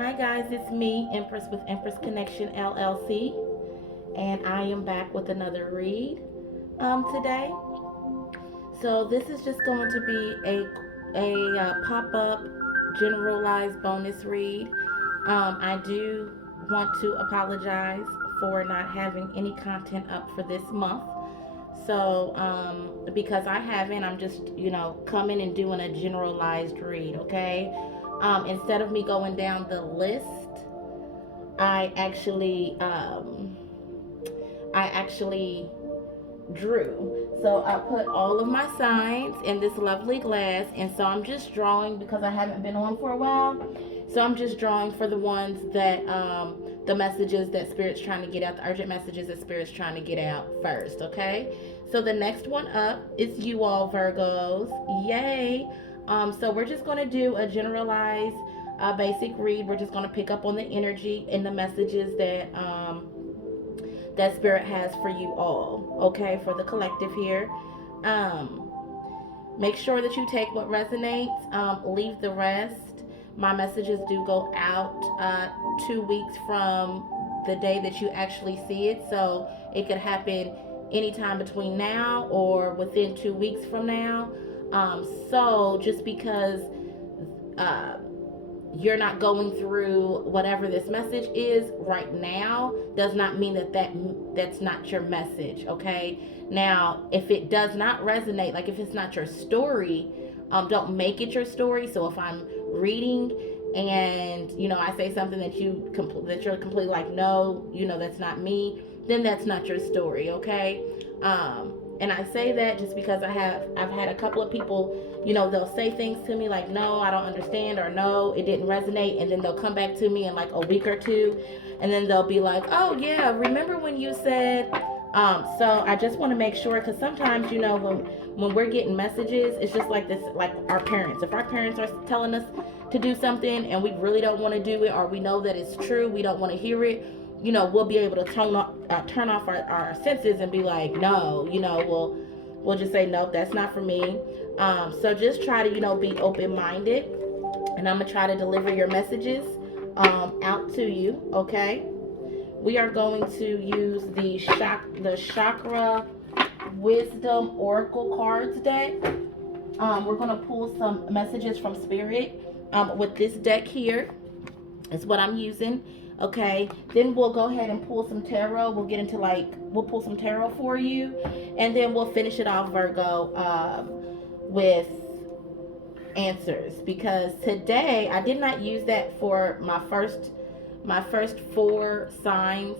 Hi guys, it's me, Empress with Empress Connection LLC, and I am back with another read today. So this is just going to be a pop-up generalized bonus read. I do want to apologize for not having any content up for this month. So, because I haven't, I'm just, coming and doing a generalized read, okay? Instead of me going down the list, I actually, I actually drew. So I put all of my signs in this lovely glass, and so I'm just drawing because I haven't been on for a while. So I'm just drawing for the ones that the messages that Spirit's trying to get out, the urgent messages that Spirit's trying to get out first, okay? So the next one up is you all Virgos. Yay! So we're just going to do a generalized basic read. We're just going to pick up on the energy and the messages that Spirit has for you all, okay, for the collective here. Um, Make sure that you take what resonates, leave the rest. My messages do go out 2 weeks from the day that you actually see it, so it could happen anytime between now or within 2 weeks from now. So just because uh, you're not going through whatever this message is right now does not mean that's not your message, okay? Now if it does not resonate, like if it's not your story, don't make it your story. So if I'm reading and I say something that you're completely like, no, that's not me, then that's not your story, okay? And I say that just because I've had a couple of people, they'll say things to me like, no, I don't understand, or no, it didn't resonate, and then they'll come back to me in like a week or two, and then they'll be like, oh yeah, remember when you said. So I just want to make sure, because sometimes when we're getting messages, it's just like this, like our parents. If our parents are telling us to do something and we really don't want to do it, or we know that it's true, we don't want to hear it, we'll be able to turn off our senses and be like, no, we'll just say, nope, that's not for me. So just try to, be open-minded, and I'm gonna try to deliver your messages out to you, okay? We are going to use the Chakra Wisdom Oracle cards deck. We're gonna pull some messages from Spirit with this deck here. Is what I'm using. Okay, then we'll go ahead and pull some tarot. We'll pull some tarot for you, and then we'll finish it off, Virgo, with answers, because today I did not use that for my first four signs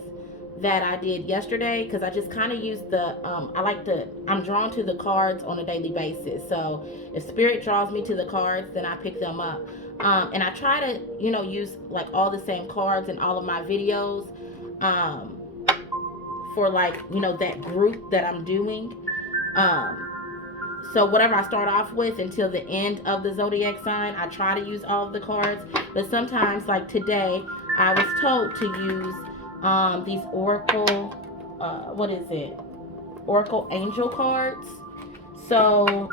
that I did yesterday, because I just kind of used I'm drawn to the cards on a daily basis. So if Spirit draws me to the cards, then I pick them up. And I try to, use like all the same cards in all of my videos, for like, that group that I'm doing. So whatever I start off with until the end of the zodiac sign, I try to use all of the cards. But sometimes, like today, I was told to use these Oracle, what is it? Oracle Angel cards. So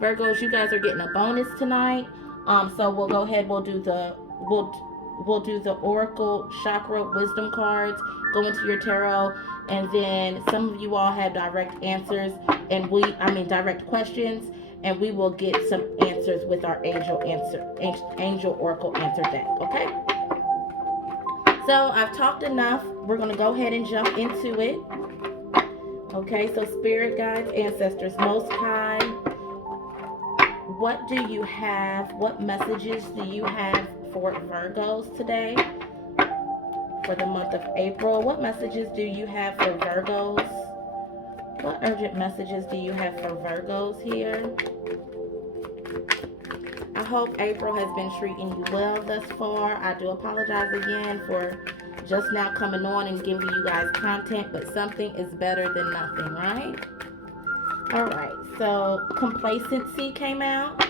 Virgos, you guys are getting a bonus tonight. So we'll go ahead. We'll do the Oracle Chakra Wisdom cards. Go into your tarot, and then some of you all have direct answers, and direct questions, and we will get some answers with our Angel Oracle answer deck. Okay. So I've talked enough. We're gonna go ahead and jump into it. Okay. So Spirit Guides, Ancestors, Most High, what do you have? What messages do you have for Virgos today? For the month of April, what messages do you have for Virgos? What urgent messages do you have for Virgos here? I hope April has been treating you well thus far. I do apologize again for just now coming on and giving you guys content, but something is better than nothing, right? All right, so complacency came out.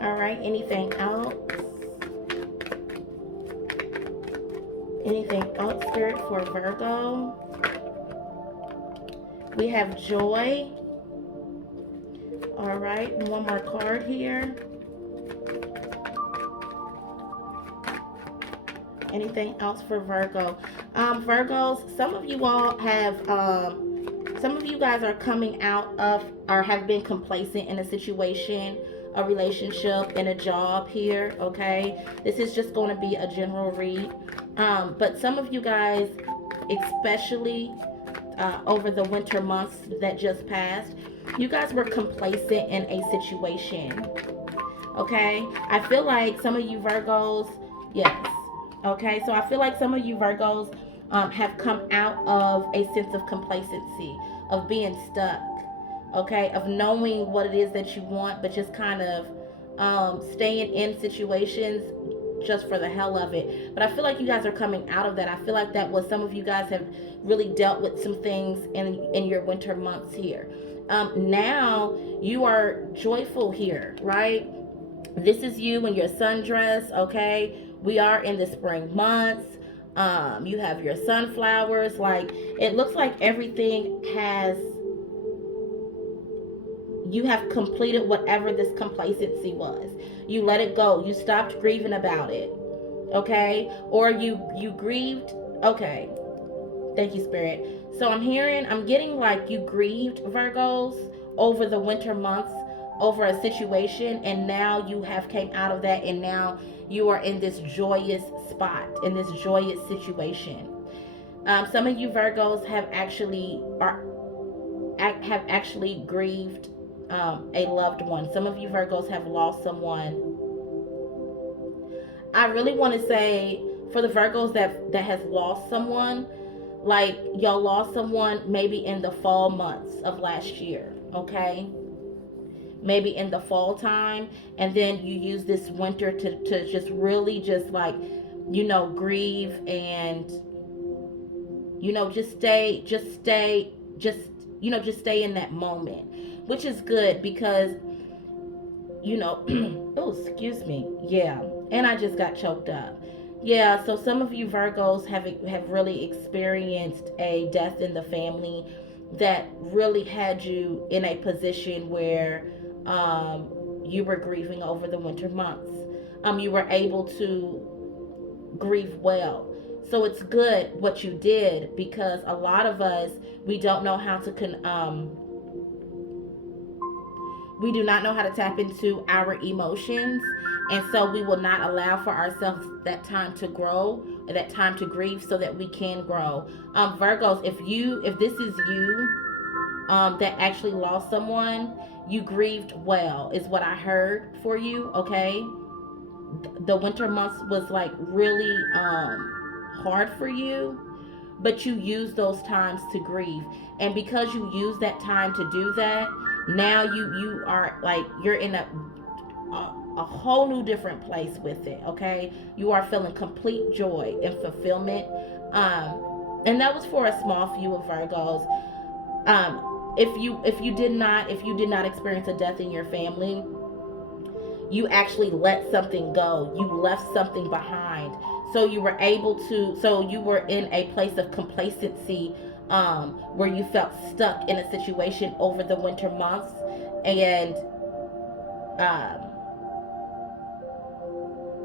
All right, anything else? Anything else, Spirit, for Virgo? We have joy. All right, one more card here. Anything else for Virgo? Virgos, some of you all have, some of you guys are coming out of or have been complacent in a situation, a relationship, and a job here, okay? This is just going to be a general read. But some of you guys, especially over the winter months that just passed, you guys were complacent in a situation. Okay, I feel like some of you Virgos, yes. Okay, so I feel like some of you Virgos have come out of a sense of complacency, of being stuck, okay, of knowing what it is that you want, but just kind of staying in situations just for the hell of it. But I feel like you guys are coming out of that. I feel like that was some of you guys have really dealt with some things in your winter months here. Now you are joyful here, right? This is you in your sundress, okay? We are in the spring months. You have your sunflowers. Like, it looks like everything has, you have completed whatever this complacency was. You let it go. You stopped grieving about it, okay? Or you grieved. Okay, thank you, Spirit. So I'm getting like you grieved, Virgos, over the winter months, over a situation, and now you have came out of that, and now you are in this joyous spot, in this joyous situation. Some of you Virgos have actually grieved a loved one. Some of you Virgos have lost someone. I really want to say for the Virgos that has lost someone, like y'all lost someone maybe in the fall months of last year, okay? Maybe in the fall time, and then you use this winter to just really just like, grieve and, just stay in that moment, which is good because, oh, excuse me. Yeah. And I just got choked up. Yeah, so some of you Virgos have really experienced a death in the family that really had you in a position where you were grieving over the winter months. You were able to grieve well. So it's good what you did, because a lot of us, we don't know how to we do not know how to tap into our emotions, and so we will not allow for ourselves that time to grow, that time to grieve, so that we can grow. Virgos, if this is you that actually lost someone, you grieved well is what I heard for you. Okay, the winter months was like really hard for you, but you use those times to grieve, and because you use that time to do that, now you are like, you're in a whole new different place with it. Okay, you are feeling complete joy and fulfillment, and that was for a small few of Virgos. If you did not experience a death in your family, you actually let something go. You left something behind. So you were able to, so you were in a place of complacency, where you felt stuck in a situation over the winter months. And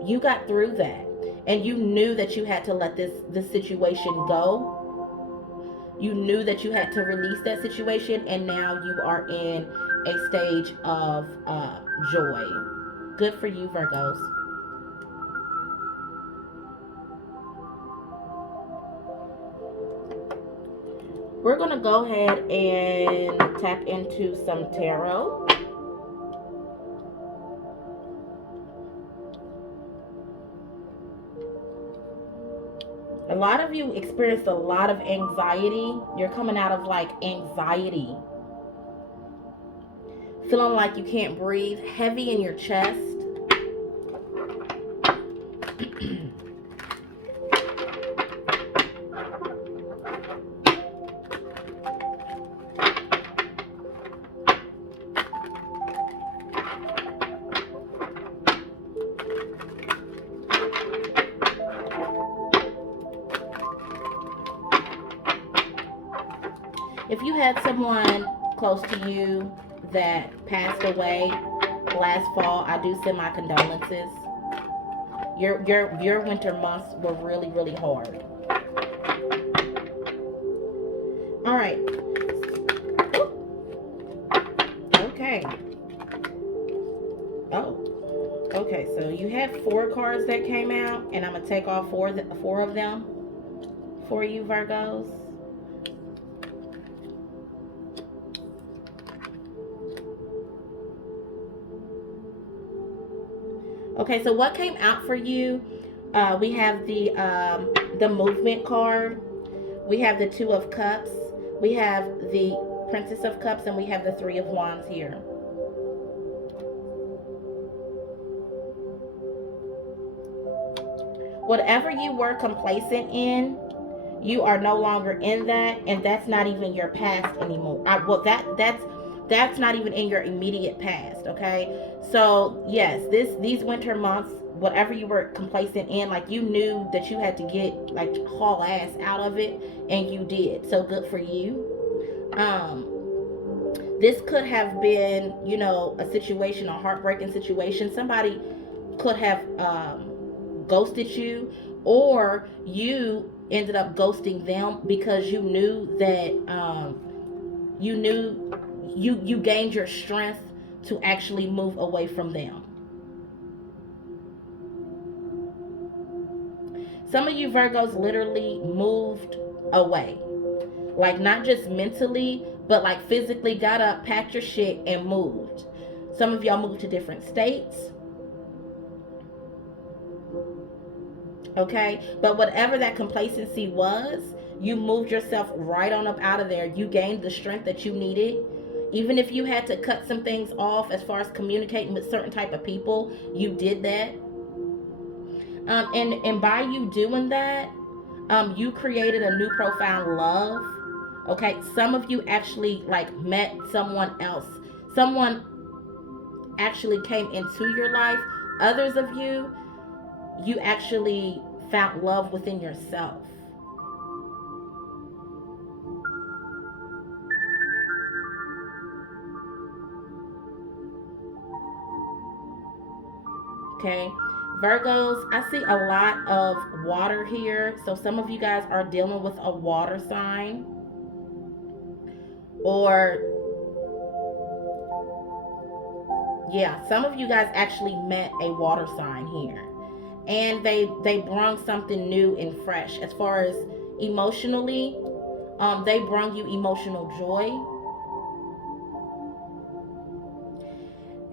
you got through that. And you knew that you had to let this situation go. You knew that you had to release that situation. And now you are in a stage of joy. Good for you, Virgos. We're going to go ahead and tap into some tarot. A lot of you experienced a lot of anxiety. You're coming out of like anxiety. Feeling like you can't breathe, heavy in your chest. If you had someone close to you that passed away last fall, I do send my condolences. Your winter months were really, really hard. All right. Okay. Oh, okay. So you have 4 cards that came out, and I'm gonna take all four of them for you, Virgos. Okay, so what came out for you? We have the movement card. We have the Two of Cups. We have the Princess of Cups, and we have the Three of Wands here. Whatever you were complacent in, you are no longer in that, and that's not even your past anymore. Well, that's not even in your immediate past. Okay, so yes, these winter months, whatever you were complacent in, like you knew that you had to get like haul ass out of it, and you did. So good for you. This could have been, a situation, a heartbreaking situation. Somebody could have ghosted you, or you ended up ghosting them because you knew that you gained your strength to actually move away from them. Some of you Virgos literally moved away, like not just mentally, but like physically got up, packed your shit, and moved. Some of y'all moved to different states. Okay, but whatever that complacency was, you moved yourself right on up out of there. You gained the strength that you needed. Even if you had to cut some things off as far as communicating with certain type of people, you did that. And by you doing that, you created a new profound love. Okay, some of you actually like met someone else. Someone actually came into your life. Others of you, you actually found love within yourself. Okay, Virgos, I see a lot of water here. So some of you guys are dealing with a water sign, or yeah, some of you guys actually met a water sign here, and they brought something new and fresh as far as emotionally. They brought you emotional joy.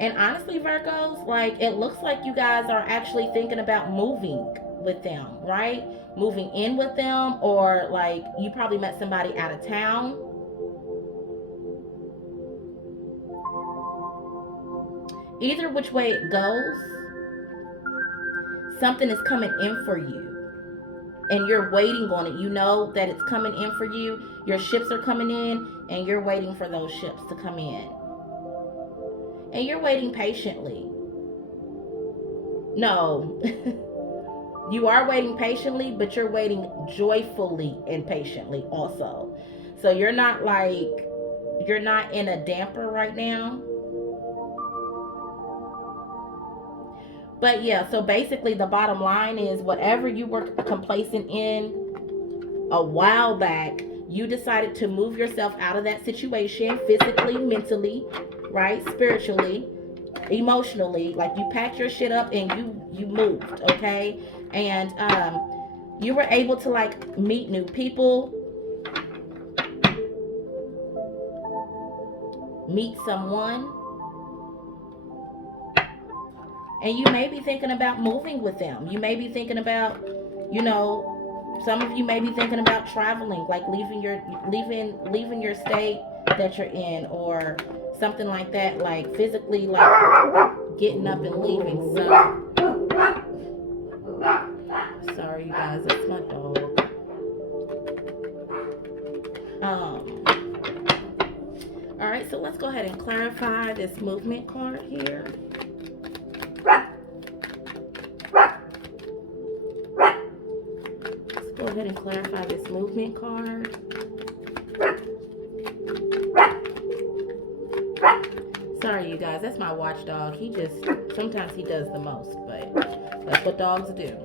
And honestly, Virgos, like it looks like you guys are actually thinking about moving with them, right? Moving in with them, or like you probably met somebody out of town. Either which way it goes, something is coming in for you. And you're waiting on it. You know that it's coming in for you. Your ships are coming in, and you're waiting for those ships to come in. And you're waiting patiently. No. You are waiting patiently, but you're waiting joyfully and patiently also. So you're not in a damper right now. But yeah, so basically the bottom line is whatever you were complacent in a while back, you decided to move yourself out of that situation physically, mentally, right? Spiritually, emotionally. Like you packed your shit up and you moved, okay? And you were able to like meet new people, meet someone, and you may be thinking about moving with them. You may be thinking about, some of you may be thinking about traveling, like leaving your state that you're in, or something like that, like physically, like getting up and leaving. So, sorry, you guys, that's my dog. All right, so let's go ahead and clarify this movement card here. Go ahead and clarify this movement card. Sorry, you guys, that's my watchdog. He just, sometimes he does the most, but that's what dogs do.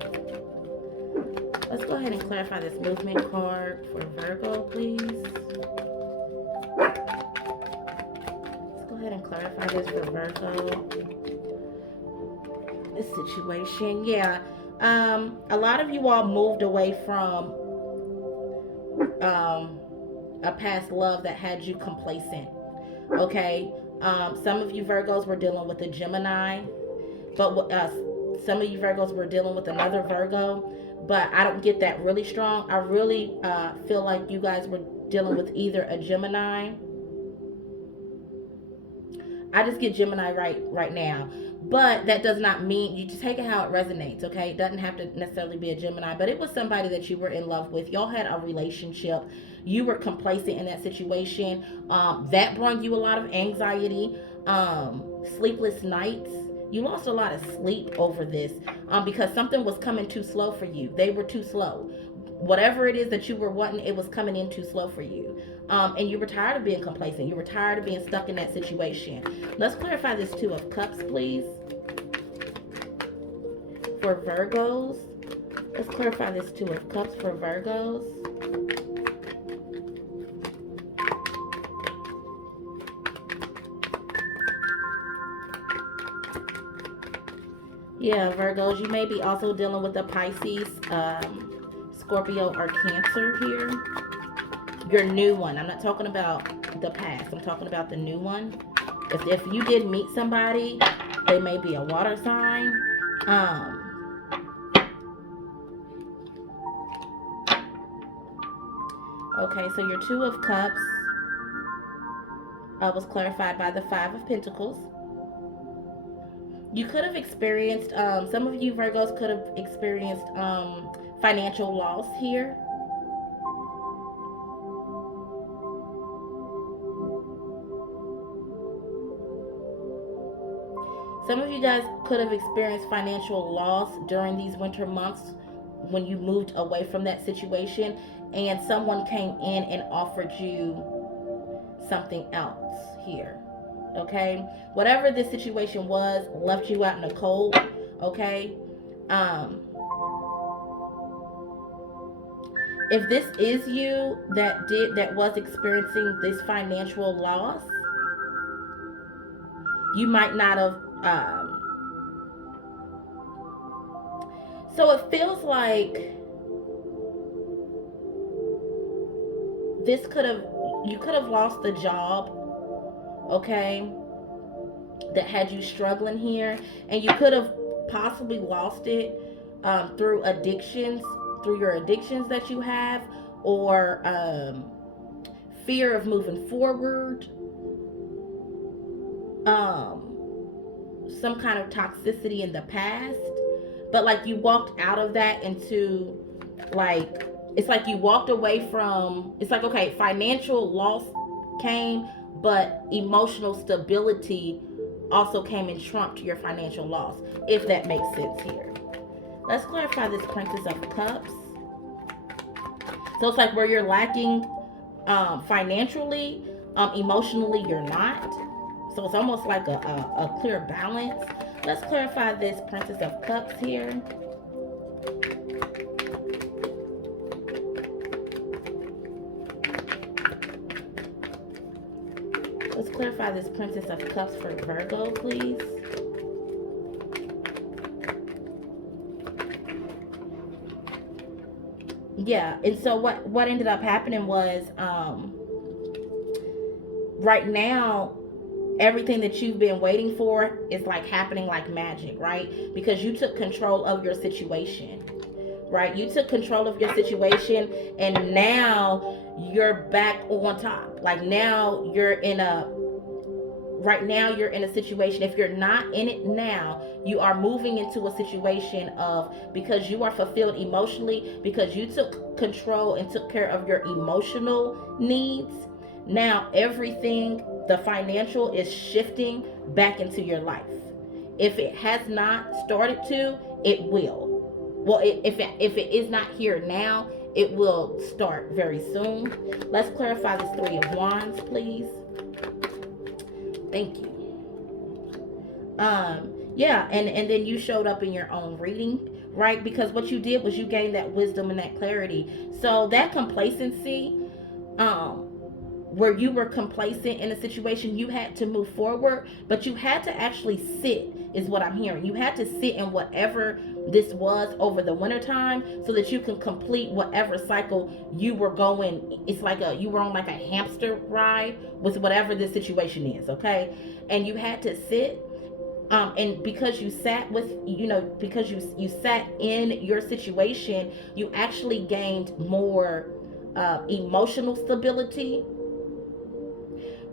Let's go ahead and clarify this movement card for Virgo, please. Let's go ahead and clarify this for Virgo. This situation, yeah. A lot of you all moved away from a past love that had you complacent. Okay. Some of you Virgos were dealing with a Gemini, but some of you Virgos were dealing with another Virgo. But I don't get that really strong. I really feel like you guys were dealing with either a Gemini. I just get Gemini right now. But that does not mean, you just take it how it resonates, okay? It doesn't have to necessarily be a Gemini, but it was somebody that you were in love with. Y'all had a relationship. You were complacent in that situation. That brought you a lot of anxiety, sleepless nights. You lost a lot of sleep over this because something was coming too slow for you. They were too slow. Whatever it is that you were wanting, it was coming in too slow for you. And you were tired of being complacent. You were tired of being stuck in that situation. Let's clarify this Two of Cups, please. For Virgos. Let's clarify this Two of Cups for Virgos. Yeah, Virgos, you may be also dealing with a Pisces, Scorpio, or Cancer here. Your new one. I'm not talking about the past. I'm talking about the new one. If you did meet somebody, they may be a water sign. Okay, so your Two of Cups was clarified by the Five of Pentacles. You could have experienced, some of you Virgos could have experienced financial loss here. Some of you guys could have experienced financial loss during these winter months when you moved away from that situation and someone came in and offered you something else here. Okay, whatever this situation was, left you out in the cold. Okay, if this is you that was experiencing this financial loss, you might not have. So it feels like this you could have lost the job, okay, that had you struggling here, and you could have possibly lost it through your addictions that you have, or fear of moving forward, some kind of toxicity in the past. But like you walked out of that into, like, it's like you walked away from, it's like, okay, financial loss came, but emotional stability also came and trumped your financial loss, if that makes sense here. Let's clarify this Princess of Cups. So it's like where you're lacking financially, emotionally you're not. So it's almost like a clear balance. Let's clarify this Princess of Cups here. Let's clarify this Princess of Cups for Virgo, please. Yeah, and so what ended up happening was, right now, everything that you've been waiting for is like happening like magic, right? Because you took control of your situation, right? You took control of your situation, and now you're back on top. Like now you're in a situation. If you're not in it now, you are moving into a situation of, because you are fulfilled emotionally, because you took control and took care of your emotional needs. Now everything, the financial, is shifting back into your life. If it has not started to, it will. Well, if it is not here now, it will start very soon. Let's clarify this Three of Wands, please. Thank you. Yeah, and then you showed up in your own reading, right? Because what you did was you gained that wisdom and that clarity. So that complacency, um where you were complacent in a situation, you had to move forward, but you had to actually sit, is what I'm hearing. You had to sit in whatever this was over the winter time so that you can complete whatever cycle you were going. It's like you were on like a hamster ride with whatever this situation is, okay? And you had to sit, and because you sat with, because you sat in your situation, you actually gained more emotional stability,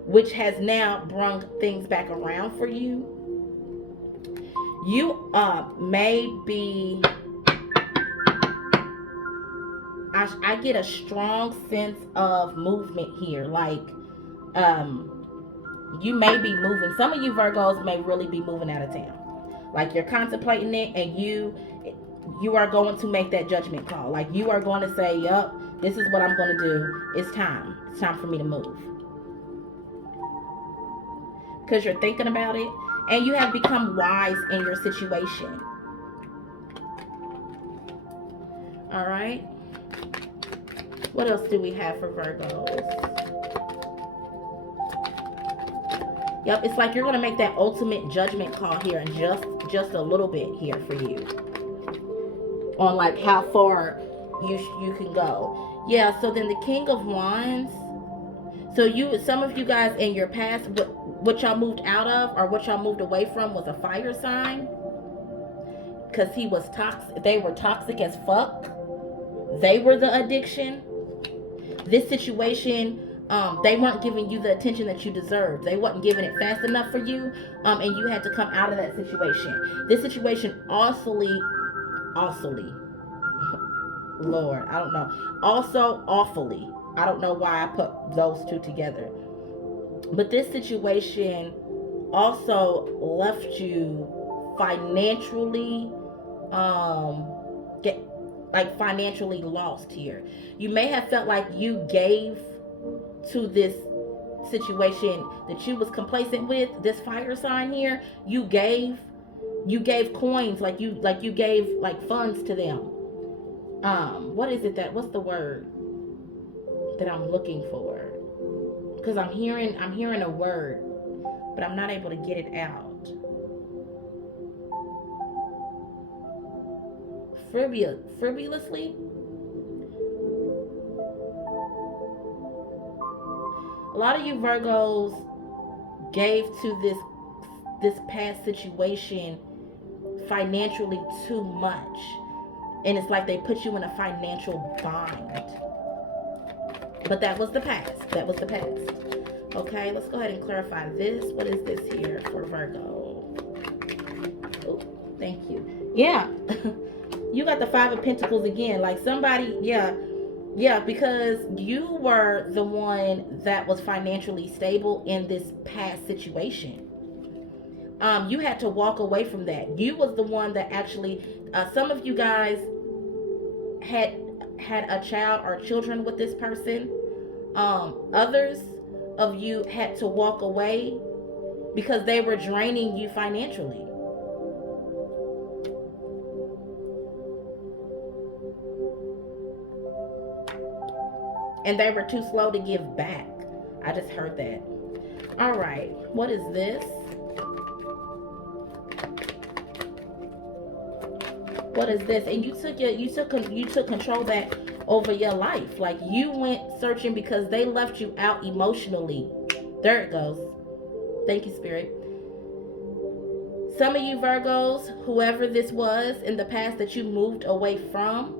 which has now brought things back around for you. You may be, I get a strong sense of movement here. Like, you may be moving. Some of you Virgos may really be moving out of town. Like, you're contemplating it, and you are going to make that judgment call. Like, you are going to say, yup, this is what I'm going to do. It's time. It's time for me to move. Because you're thinking about it, and you have become wise in your situation. All right. What else do we have for Virgos? Yep, it's like you're going to make that ultimate judgment call here in just a little bit here for you. On like how far you can go. Yeah, so then the King of Wands. So some of you guys in your past, what y'all moved out of or what y'all moved away from was a fire sign. Because he was toxic. They were toxic as fuck. They were the addiction. This situation, they weren't giving you the attention that you deserved. They wasn't giving it fast enough for you, and you had to come out of that situation. This situation awfully, Lord, I don't know. Also awfully. I don't know why I put those two together. But this situation also left you financially, financially lost here. You may have felt like you gave to this situation that you was complacent with, this fire sign here. You gave coins, like you gave like funds to them. What's the word that I'm looking for? Because I'm hearing a word, but I'm not able to get it out. Frivolously. A lot of you Virgos gave to this past situation financially too much, and it's like they put you in a financial bind. But that was the past. Okay, let's go ahead and clarify this. What is this here for Virgo? Oh, thank you. Yeah. You got the Five of Pentacles again. Like somebody, yeah, because you were the one that was financially stable in this past situation. You had to walk away from that. You was the one that actually, some of you guys had a child or children with this person. Others of you had to walk away because they were draining you financially. And they were too slow to give back. I just heard that. All right, what is this? What is this? And you took control back over your life. Like you went searching because they left you out emotionally. There it goes. Thank you, Spirit. Some of you Virgos, whoever this was in the past that you moved away from,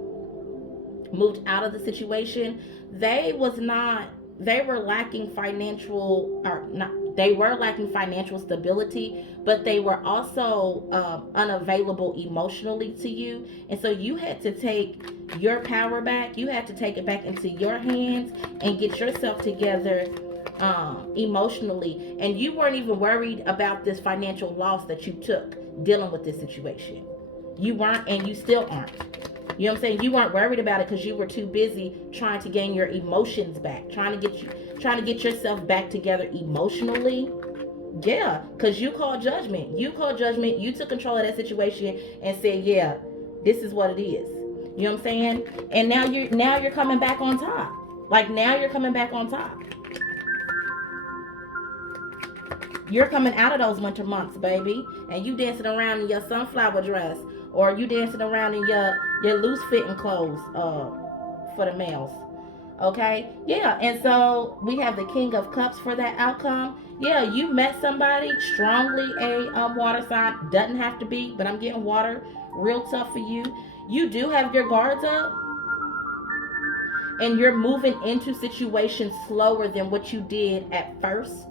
moved out of the situation, they were lacking financial stability, but they were also unavailable emotionally to you. And so you had to take your power back. You had to take it back into your hands and get yourself together emotionally. And you weren't even worried about this financial loss that you took dealing with this situation. You weren't, and you still aren't. You know what I'm saying? You weren't worried about it because you were too busy trying to gain your emotions back, trying to get yourself back together emotionally. Yeah, because you called judgment. You called judgment. You took control of that situation and said, yeah, this is what it is. You know what I'm saying? And now you're coming back on top. Like now you're coming back on top. You're coming out of those winter months, baby, and you dancing around in your sunflower dress, or you dancing around in your loose fitting clothes, for the males. Okay, yeah, and so we have the King of Cups for that outcome. Yeah, you met somebody strongly a water sign. Doesn't have to be, but I'm getting water. Real tough for you. You do have your guards up, and you're moving into situations slower than what you did at first,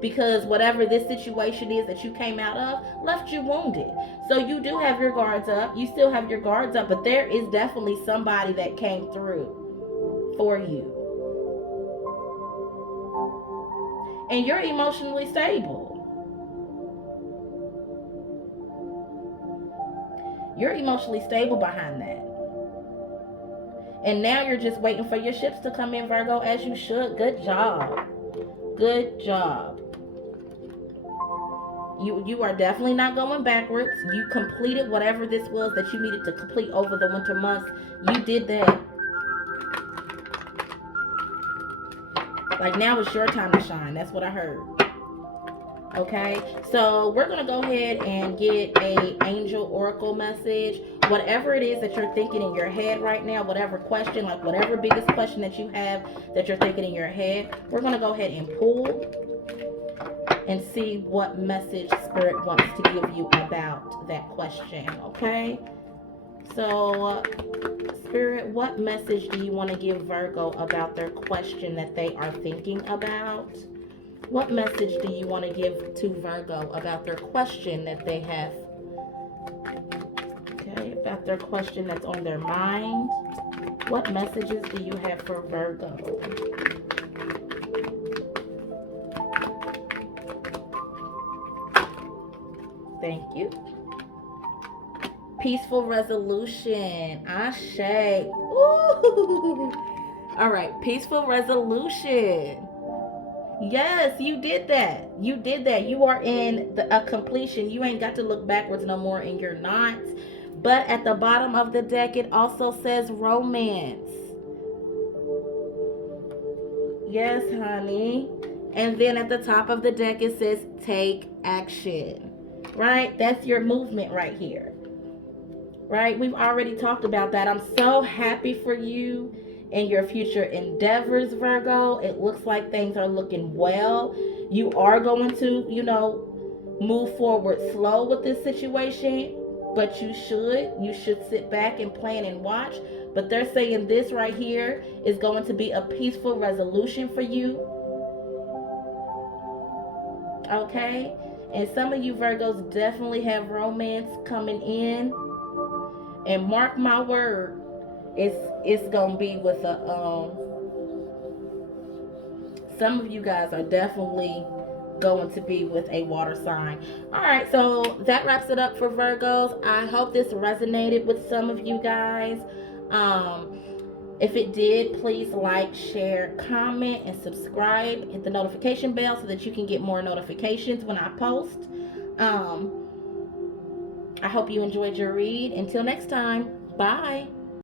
because whatever this situation is that you came out of left you wounded. So you do have your guards up. You still have your guards up, but there is definitely somebody that came through for you. And you're emotionally stable. You're emotionally stable behind that. And now you're just waiting for your ships to come in, Virgo, as you should. Good job. Good job. You are definitely not going backwards. You completed whatever this was that you needed to complete over the winter months. You did that. Like now it's your time to shine. That's what I heard. Okay, so we're gonna go ahead and get a angel oracle message. Whatever it is that you're thinking in your head right now, whatever question, like whatever biggest question that you have that you're thinking in your head, we're gonna go ahead and pull and see what message Spirit wants to give you about that question. Okay, so Spirit, what message do you want to give Virgo about their question that they are thinking about? What message do you want to give to Virgo about their question that they have? Okay, about their question that's on their mind. What messages do you have for Virgo? Thank you. Peaceful resolution. Ashe. Ooh. All right, peaceful resolution. Yes, you did that. You did that. You are in a completion. You ain't got to look backwards no more, and you're not. But at the bottom of the deck, it also says romance. Yes, honey. And then at the top of the deck, it says take action. Right? That's your movement right here. Right? We've already talked about that. I'm so happy for you in your future endeavors, Virgo. It looks like things are looking well. You are going to, move forward slow with this situation, but you should sit back and plan and watch. But they're saying this right here is going to be a peaceful resolution for you. Okay? And some of you Virgos definitely have romance coming in. And mark my word, it's gonna be with a some of you guys are definitely going to be with a water sign. All right, so that wraps it up for Virgos. I hope this resonated with some of you guys. If it did, please like, share, comment, and subscribe. Hit the notification bell so that you can get more notifications when I post. I hope you enjoyed your read. Until next time, bye.